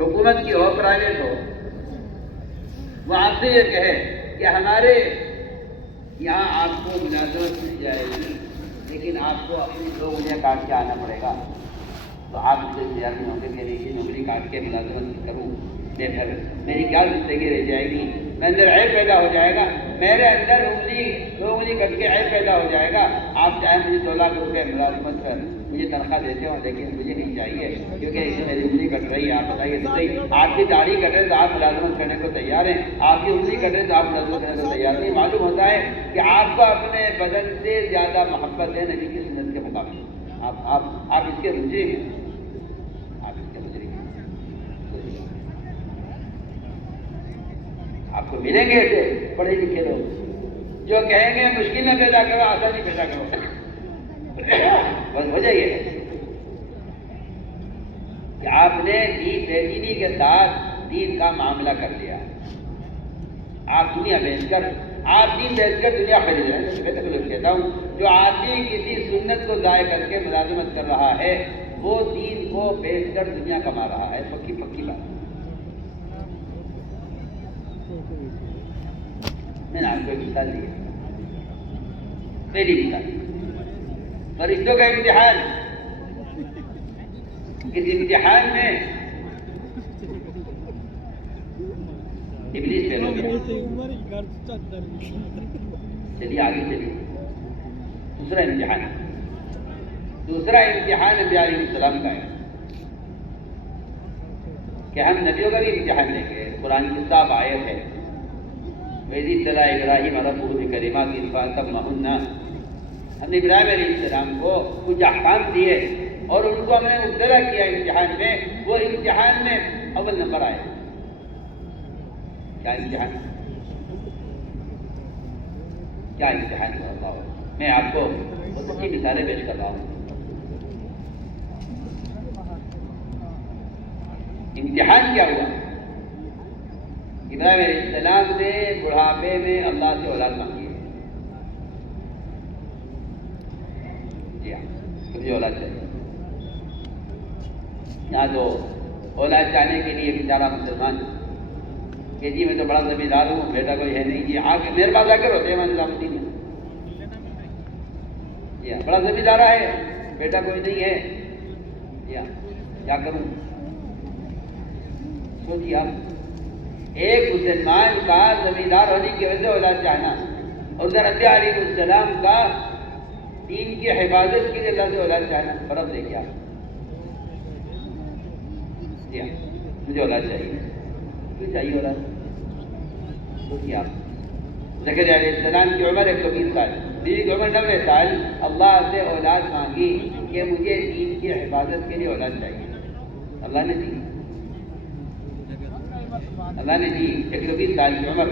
حکومت کی ہو پرائیویٹ ہو، وہ آپ سے یہ کہے کہ ہمارے یہاں آپ کو ملازمت مل جائے گی لیکن آپ کو اپنی 2 انگلیاں کاٹ کے آنا پڑے گا، تو آپ اس سے تیار نہیں ہوں گے کہ نہیں نوکری کاٹ کے ملازمت کروں، میں پھر میری کیا زندگی رہ جائے گی، میں اندر عیب پیدا ہو جائے گا، میرے اندر 2 انگلی کٹ کے عیب پیدا ہو جائے گا۔ آپ چاہے مجھے 2 لاکھ روپے ملازمت کر مجھے تنخواہ دیتے ہوں لیکن مجھے نہیں چاہیے کیونکہ اس سے میری انگلی کٹ رہی ہے۔ آپ بتائیے تو صحیح، آپ کی داڑھی کٹے تو آپ ملازمت کرنے کو تیار ہیں، آپ کی انگلی کٹے تو آپ ملازمت کرنے کو تیار نہیں۔ معلوم ہوتا ہے کہ آپ کو اپنے بدن سے زیادہ محبت ہے نبی کی سنت کے مقابلے۔ آپ اس کے مجرم ہیں، آپ اس کے مجرم ہیں۔ آپ کو ملیں گے ایسے پڑھے لکھے لوگ جو کہیں گے مشکل نہ پیدا کرو آسانی پیدا کرو، بس ہو جائیے کہ آپ نے دین بے دینی کے ساتھ دین کا معاملہ کر لیا۔ آپ دنیا بیچ کر دین دنیا خرید رہے ہیں۔ میں تو کہتا ہوں جو آدمی کسی سنت کو ضائع کر کے ملازمت کر رہا ہے وہ دین کو بیچ کر دنیا کما رہا ہے، پکی بات۔ میں نے آپ کو ایک مثال دی، پہلی مثال فرشتوں کا امتحان۔ اس امتحان میں ابلیس فیل ہو گیا۔ چلیے آگے چلیے، دوسرا امتحان نبی علیہ السلام کا ہے کہ ہم نبیوں کا بھی امتحان لیں گے۔ قرآن کی صاف آیت ہے، وَإِذِ ابْتَلَىٰ إِبْرَاهِيمَ رَبُّهُ بِكَلِمَاتٍ فَأَتَمَّهُنَّ۔ ہم نے ابراہیم علیہ السلام کو کچھ احکام دیے اور ان کو ہم نے مبتلا کیا امتحان میں، وہ امتحان میں اول نمبر آئے۔ کیا امتحان ہوا؟ میں آپ کو بہت اچھی مثالیں پیش کر رہا ہوں۔ امتحان کیا ہوا؟ ابراہیم علیہ السلام نے بڑھاپے میں اللہ سے اولاد مانگی ہے۔ جی ہاں، مجھے اولاد چاہیے۔ یہاں تو اولاد چاہنے کے لیے بیچارہ مسلمان کہ جی میں تو بڑا زمیندار ہوں، بیٹا کوئی ہے نہیں، جی آگے میرے پاس آ کر ہوتے ہیں نظام الدین میں، جی ہاں بڑا زمیندار ہے، بیٹا کوئی نہیں ہے، جی ہاں کیا کروں؟ سوچیے آپ، ایک مسلمان کا زمیندار ہونے کی وجہ سے اولاد چاہنا، اور ادھر نبی علیہ السلام کا دین کی حفاظت کے لیے اللہ سے اولاد چاہنا، فرق دیکھیے آپ۔ جی ہاں مجھے اولاد چاہیے، کیوں چاہیے اولاد؟ سوچیے آپ، زکریا علیہ السلام کی عمر 120 سال، بیوی کی عمر 90 سال، اللہ سے اولاد مانگی کہ مجھے دین کی حفاظت کے لیے اولاد چاہیے، اللہ نے دی۔ 120 سال کی عمر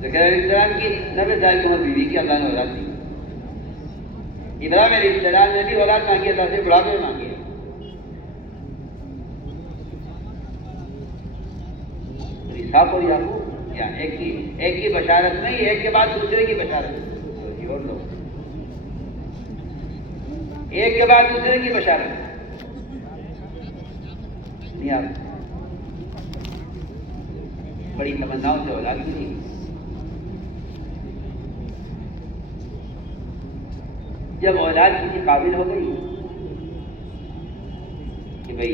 زکریا علیہ السلام کی، 90 سال کی عمر بیوی کی، اللہ نے اولاد دی۔ ابراہیم علیہ السلام نے بھی اولاد مانگی، اللہ سے بڑھاپے میں مانگی۔ صاف ہو یا کیا ایک کی بشارت نہیں، ایک کے بعد دوسرے کی بشارت، اور لوگ ایک کے بعد دوسرے کی بشارت نہیں۔ آپ بڑی تمناؤں سے اولاد ملی، جب اولاد کسی قابل ہو گئی کہ بھئی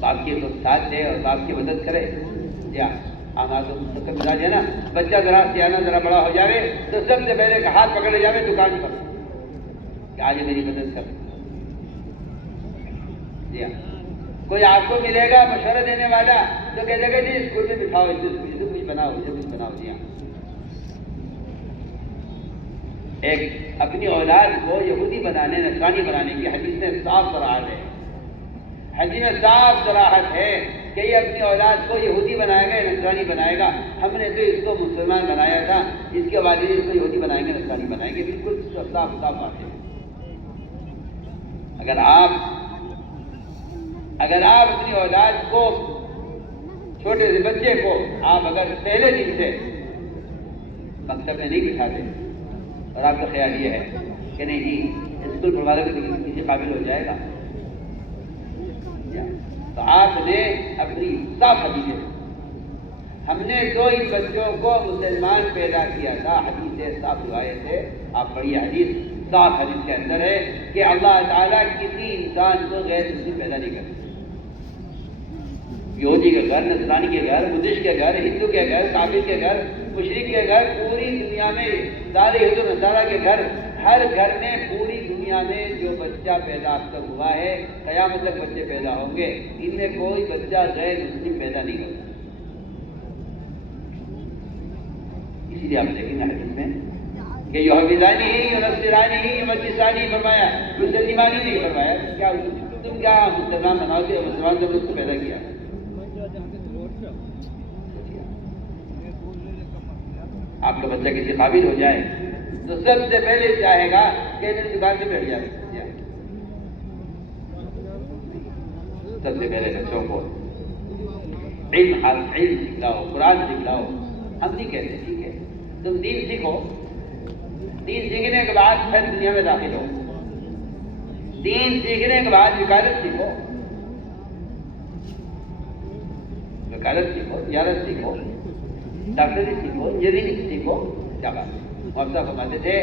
باپ کے تو ساتھ دے اور باپ کی مدد کرے، یا ہمارا تو مزاج ہے نا، بچہ ذرا سیانا ذرا بڑا ہو جاوے تو سب سے پہلے ہاتھ پکڑے جاوے دکان پر کہ آج میری مدد کر۔ جی ہاں، کوئی آپ کو ملے گا مشورہ دینے والا تو کہے گا جی اسکول میں بٹھاؤ، اسے کچھ بناؤ، اسے کچھ بناؤ۔ جی ہاں، ایک اپنی اولاد کو یہودی بنانے، نصرانی بنانے کی حدیث میں صاف صراحت ہے، حدیث میں صاف صراحت ہے کہ یہ اپنی اولاد کو یہودی بنائے گا، نصرانی بنائے گا۔ ہم نے تو اس کو مسلمان بنایا تھا، اس کے بعد اس کو یہودی بنائیں گے، نصرانی بنائیں گے، بالکل صاف صاف بات ہے۔ اگر آپ اپنی اولاد کو، چھوٹے سے بچے کو آپ اگر پہلے دن سے مکتب میں نہیں بٹھاتے اور آپ کا خیال یہ ہے کہ نہیں جی اسکول پڑھوانے کے کسی قابل ہو جائے گا، تو آپ نے اپنی صاف حدیث، ہم نے تو ان بچوں کو مسلمان پیدا کیا تھا، حدیث صاف روایت ہے، آپ پڑھیے حدیث، صاف حدیث کے اندر ہے کہ اللہ تعالیٰ کسی انسان کو غیر مسلم پیدا نہیں کرتا۔ یہودی کے گھر، نصرانی کے گھر، بدھسٹ کے گھر، ہندو کے گھر، کافر کے گھر، مشرک کے گھر، پوری دنیا میں سارے ہندو نصارہ کے گھر، ہر گھر میں پوری دنیا میں جو بچہ پیدا اب تک ہوا ہے، قیامت تک بچے پیدا ہوں گے، ان میں کوئی بچہ غیر مسلم پیدا نہیں کرتا۔ اسی لیے آپ دیکھیں گے حدیث میں کہ یہودانی ہی، نصرانی ہی، مجوسی فرمایا، مسلمانی نہیں فرمایا۔ کیا تم کیا مسلمان بناؤ گے؟ مسلمان جب اس کو پیدا کیا، آپ کا بچہ کسی قابل ہو جائے تو سب سے پہلے چاہے گا کہ میری دکان سے بیٹھ جائے۔ سب سے پہلے بچوں کو علم سکھلاؤ، قرآن سکھلاؤ۔ ہم نہیں کہتے ٹھیک ہے تم دین سیکھو، دین سیکھنے کے بعد پھر دنیا میں داخل ہو، دین سیکھنے کے بعد وکالت سیکھو، وکالت سیکھو، تجارت سیکھو، ڈاکٹری سیکھو، انجینئرنگ سیکھو۔ کیا بات ہے؟ مولانا فرماتے تھے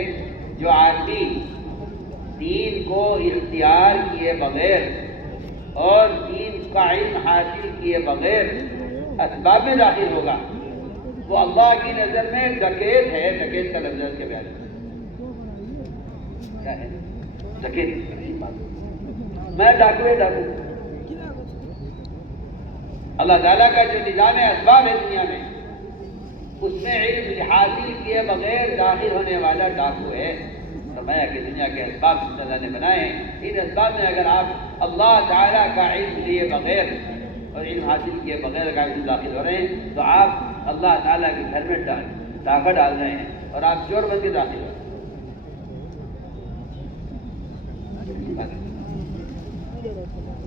جو آدمی دین کو اختیار کیے بغیر اور دین کا علم حاصل کیے بغیر اسباب میں داخل ہوگا وہ اللہ کی نظر میں ڈکیت ہے۔ ڈکیت کا لفظ کے بیان کیا ہے؟ ڈکیت، میں ڈاکو ہے، ڈاکو۔ اللہ تعالیٰ کا جو نظام اسباب ہے دنیا میں، اس میں علم حاصل کیے بغیر داخل ہونے والا ڈاکو ہے۔ فرمایا کہ دنیا کے اسباب اللہ نے بنائے ہیں، ان اسباب میں اگر آپ اللہ تعالیٰ کا علم لیے بغیر اور علم حاصل کیے بغیر اگر داخل ہو رہے ہیں تو آپ اللہ تعالیٰ کے گھر میں ڈاکہ ڈال رہے ہیں اور آپ چور بن کے داخل ہو رہے ہیں۔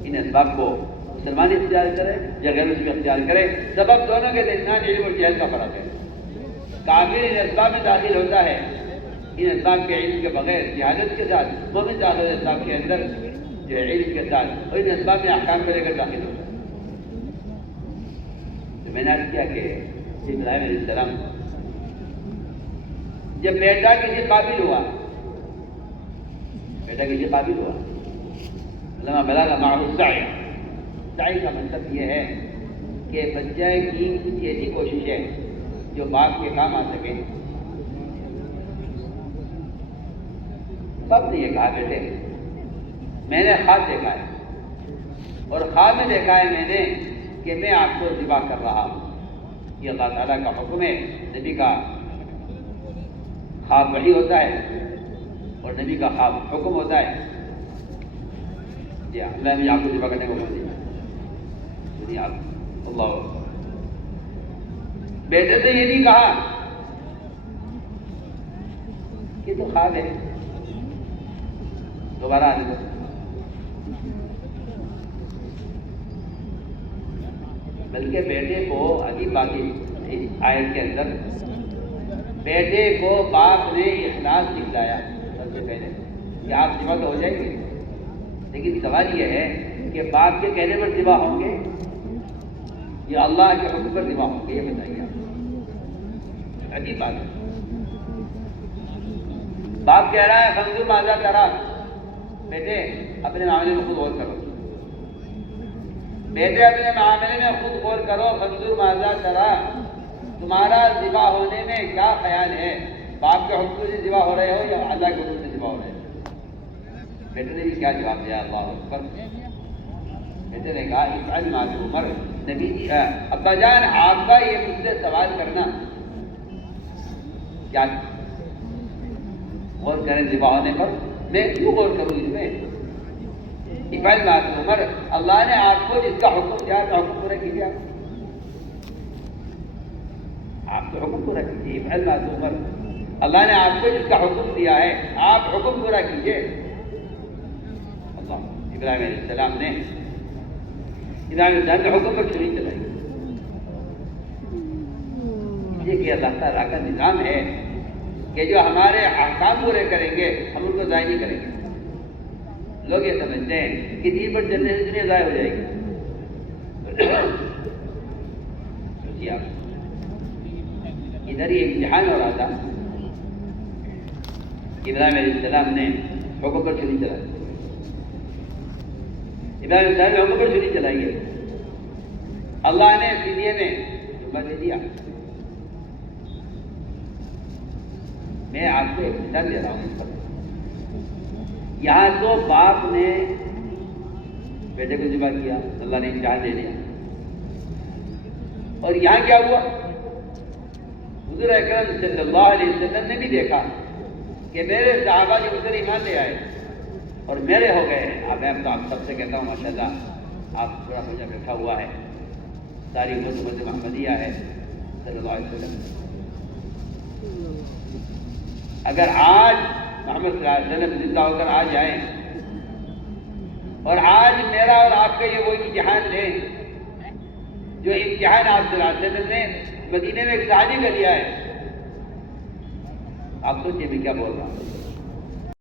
ان اسباب کو مسلمان اختیار کرے یا غیر مسلم اختیار کرے، سبب دونوں کے درمیان علم اور جہل کا فرق ہے۔ کافر ان اسباب میں داخل ہوتا ہے ان اسباب کے علم کے بغیر، جہالت کے ساتھ، مومن داخل اسباب کے اندر جو علم کے ساتھ اور ان اسباب میں احکام کو لے کر داخل ہوتا ہے۔ تو میں نے عرض کیا کہ ابراہیم علیہ السلام جب بیٹا کسی قابل ہوا، بیٹا کسی قابل ہوا، لما بلغ معه السعی، سعی کا مطلب یہ ہے کہ بچہ کی کچھ ایسی کوشش ہے جو باپ کے کام آ سکے۔ سب نے یہ کہا بیٹے میں نے خواب دیکھا ہے اور خواب میں دیکھا ہے میں نے کہ میں آپ کو ذبح کر رہا ہوں۔ یہ اللہ تعالیٰ کا حکم ہے، نبی کا خواب وحی ہوتا ہے اور نبی کا خواب حکم ہوتا ہے۔ اللہ نے آپ کو ذبح کرنے کو حکم دیا۔ اللہ بیٹے سے یہ نہیں کہا کہ تو خواب ہے، دوبارہ آنے دو۔ بلکہ بیٹے کو عجیب بات آیت کے اندر بیٹے کو باپ نے اخلاص دکھلایا سب سے پہلے کہ آپ ذبح تو ہو جائیں گے، لیکن سوال یہ ہے کہ باپ کے کہنے پر ذبح ہوں گے یا اللہ کے حکم پر ذبح ہوں گے؟ یہ بتائیے آپ۔ عجیب بات ہے، باپ کہہ رہا ہے فانظر ماذا ترى، بیٹے اپنے معاملے میں خود غور کرو، بیٹے اپنے معاملے میں خود غور کرو، فانظر ماذا ترى، تمہارا ذبح ہونے میں کیا خیال ہے؟ باپ کے حکم سے ذبح ہو رہے ہو یا اللہ کے حکم سے ذبح ہو رہے ہو؟ بیٹے نے بھی کیا جواب دیا؟ اللہ اکبر۔ بیٹے نے کہا افعل ما تؤمر، نبی جی ابا جان آپ کا یہ مجھ سے سوال کرنا کیا غور کریں ذبح ہونے پر؟ میں کیوں غور کروں اس میں؟ افعل ما تؤمر، اللہ نے آپ کو جس کا حکم دیا تو حکم پورا کیجیے، آپ تو حکم پورا کیجیے۔ افعل ما تؤمر، اللہ نے آپ کو جس کا حکم دیا ہے آپ حکم پورا کیجیے۔ اللہ ابراہیم علیہ السلام نے حکم پر چھری چلائی، یہ کہ اللہ تعالیٰ کا نظام ہے کہ جو ہمارے احکام پورے کریں گے ہم ان کو ضائع نہیں کریں گے۔ لوگ یہ سمجھتے ہیں کہ دین پر چلنے سے دنیا ضائع ہو جائے گی، سوچیے آپ، ادھر ہی ایک امتحان ہو رہا تھا، ابراہیم علیہ السلام نے حکم پر چھری چلائی، ابراہیم علیہ السلام نے حکم پر چھری چلائی ہے، اللہ نے فدیے میں جملہ دے دیا۔ میں آپ کو ایک مثال دے رہا ہوں اس پر۔ یہاں تو باپ نے بیٹے کو ذبح کیا، اللہ نے امتحان دے دیا، اور یہاں کیا ہوا؟ حضور اکرم صلی اللہ علیہ وسلم نے بھی دیکھا کہ میرے صحابہ جو ادھر ایمان لے آئے اور میرے ہو گئے ہیں۔ اب میں آپ سب سے کہتا ہوں ماشاءاللہ آپ تھوڑا مجھے رکھا ہوا ہے، ساری امت محمدیہ ہے صلی اللہ علیہ وسلم۔ اگر آج محمد صلی اللہ علیہ وسلم زندہ ہو کر آ جائیں اور آج میرا اور آپ کا یہ وہ امتحان لیں جو امتحان آپ صلی اللہ علیہ وسلم نے مدینے میں ایک صحابی کا لیا ہے، آپ سوچیے میں کیا بول رہا ہوں۔